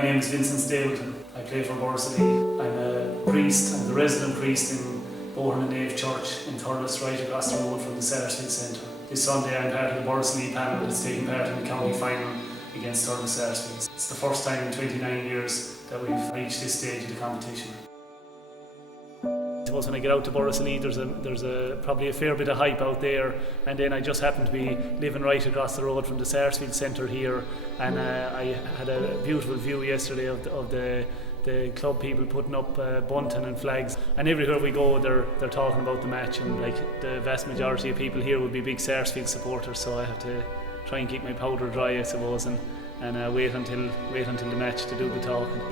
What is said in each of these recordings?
My name is Vincent Stapleton. I play for Borris-Ileigh. I'm a priest. I'm the resident priest in Borris-Ileigh Church in Thurles, right across the road from the Sarsfield Centre. This Sunday I'm part of the Borris-Ileigh panel that's taking part in the county final against Thurles Sarsfield. It's the first time in 29 years that we've reached this stage of the competition. I suppose when I get out to Borris-Ileigh there's probably a fair bit of hype out there, and then I just happen to be living right across the road from the Sarsfield Centre here, and I had a beautiful view yesterday of the club people putting up bunting and flags, and everywhere we go they're talking about the match, and like the vast majority of people here would be big Sarsfield supporters, so I have to try and keep my powder dry, I suppose, and wait until the match to do the talking.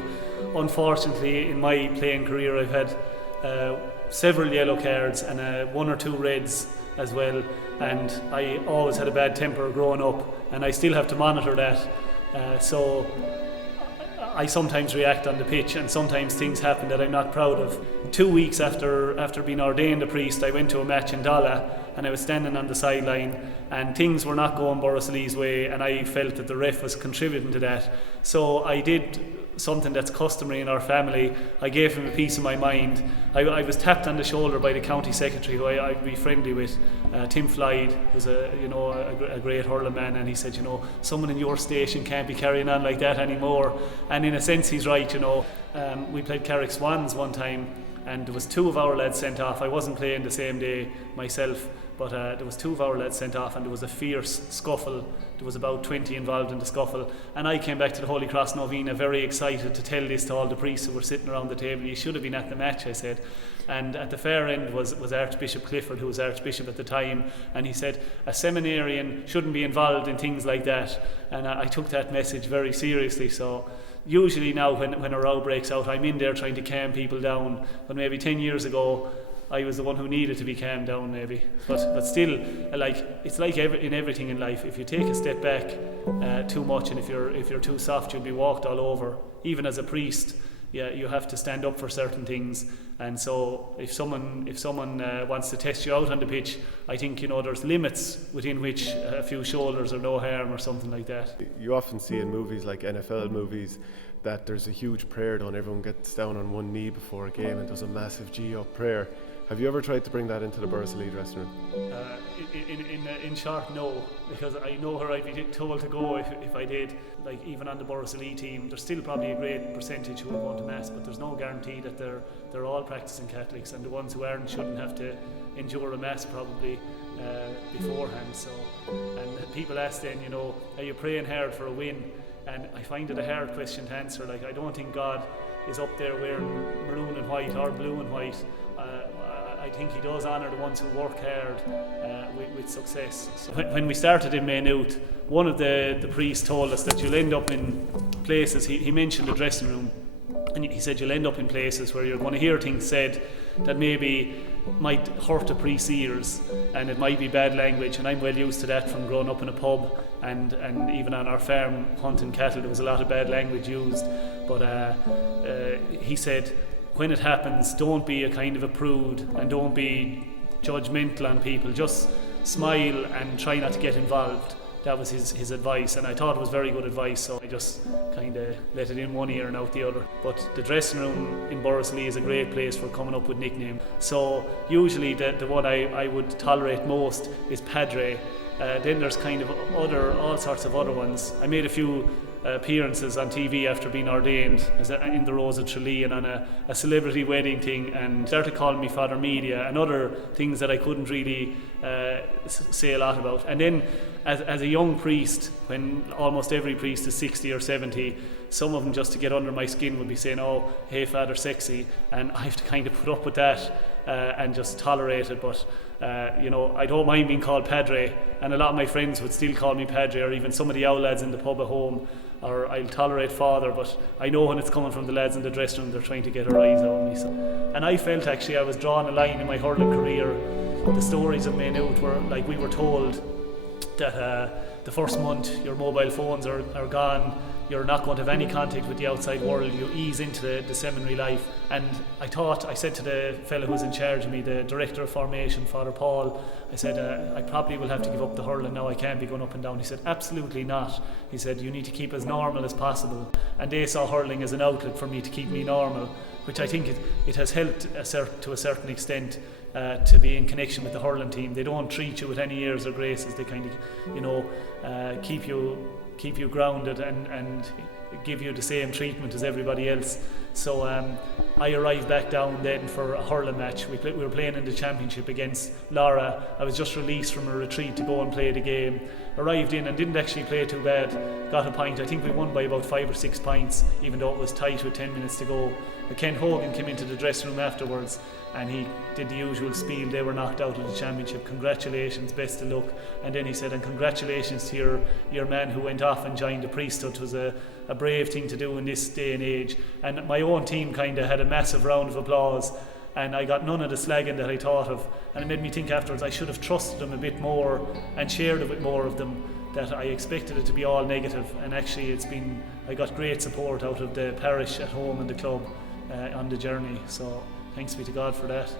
Unfortunately, in my playing career I've had several yellow cards and one or two reds as well, and I always had a bad temper growing up, and I still have to monitor that, so I sometimes react on the pitch, and sometimes things happen that I'm not proud of. 2 weeks after being ordained a priest, I went to a match in Dala, and I was standing on the sideline, and things were not going Borris-Ileigh's way, and I felt that the ref was contributing to that. So I did something that's customary in our family. I gave him a piece of my mind. I was tapped on the shoulder by the county secretary, who I'd be friendly with, Tim Floyd, who's a great hurling man, and he said, someone in your station can't be carrying on like that anymore. And in a sense he's right. We played Carrick Swans one time, and there was 2 of our lads sent off. I wasn't playing the same day myself, but there was 2 of our lads sent off, and there was a fierce scuffle. There was about 20 involved in the scuffle, and I came back to the Holy Cross Novena very excited to tell this to all the priests who were sitting around the table. You should have been at the match, I said. And at the far end was Archbishop Clifford, who was Archbishop at the time, and he said a seminarian shouldn't be involved in things like that, and I took that message very seriously. So usually now when a row breaks out, I'm in there trying to calm people down, but maybe 10 years ago I was the one who needed to be calmed down, maybe. But still, it's like in everything in life. If you take a step back too much, and if you're too soft, you'll be walked all over. Even as a priest, you have to stand up for certain things. And so if someone wants to test you out on the pitch, I think there's limits within which a few shoulders are no harm, or something like that. You often see in movies like NFL movies that there's a huge prayer done. Everyone gets down on one knee before a game and does a massive G-up prayer. Have you ever tried to bring that into the Borris-Ileigh dressing room? In short, no, because I know where I'd be told to go if I did. Like, even on the Borris-Ileigh team, there's still probably a great percentage who are going to mass, but there's no guarantee that they're all practicing Catholics, and the ones who aren't shouldn't have to endure a mass probably beforehand. So, and people ask then, are you praying hard for a win? And I find it a hard question to answer. Like, I don't think God is up there wearing maroon and white or blue and white. I think he does honour the ones who work hard with success. So when we started in Maynooth, one of the priests told us that you'll end up in places, he mentioned the dressing room, and he said you'll end up in places where you're going to hear things said that maybe might hurt a priest's ears, and it might be bad language, and I'm well used to that from growing up in a pub, and even on our farm hunting cattle there was a lot of bad language used. But he said, when it happens, don't be a kind of a prude, and don't be judgmental on people. Just smile and try not to get involved. That was his advice, and I thought it was very good advice, so I just kind of let it in one ear and out the other. But the dressing room in Borris-Ileigh is a great place for coming up with nicknames. So usually the one I would tolerate most is Padre. Then there's kind of all sorts of other ones. I made a few appearances on TV after being ordained in the Rose of Tralee and on a celebrity wedding thing, and started calling me Father Media and other things that I couldn't really say a lot about. And then as a young priest, when almost every priest is 60 or 70, some of them, just to get under my skin, would be saying, oh, hey Father Sexy, and I have to kind of put up with that and just tolerate it. But I don't mind being called Padre, and a lot of my friends would still call me Padre, or even some of the owl lads in the pub at home, or I'll tolerate Father, but I know when it's coming from the lads in the dressing room, they're trying to get a rise out of me. So, and I felt actually I was drawing a line in my hurling career. The stories of Maynooth were like, we were told that the first month your mobile phones are gone, you're not going to have any contact with the outside world. You ease into the seminary life. And I said to the fellow who's in charge of me, the director of formation, Father Paul, I said, I probably will have to give up the hurling now. I can't be going up and down. He said, absolutely not. He said, you need to keep as normal as possible. And they saw hurling as an outlet for me to keep me normal, which I think it has helped to a certain extent to be in connection with the hurling team. They don't treat you with any airs or graces. They kind of, keep you grounded and give you the same treatment as everybody else. So I arrived back down then for a hurling match. We were playing in the championship against Lara. I was just released from a retreat to go and play the game. Arrived in and didn't actually play too bad. Got a point. I think we won by about 5 or 6 points, even though it was tight with 10 minutes to go. But Ken Hogan came into the dressing room afterwards and he did the usual spiel. They were knocked out of the championship. Congratulations, best of luck. And then he said, and congratulations to your man who went off and joined the priesthood. It was a brave thing to do in this day and age. And my own team kind of had a massive round of applause, and I got none of the slagging that I thought of. And it made me think afterwards I should have trusted them a bit more and shared it with more of them, that I expected it to be all negative. And actually I got great support out of the parish at home and the club on the journey. So thanks be to God for that.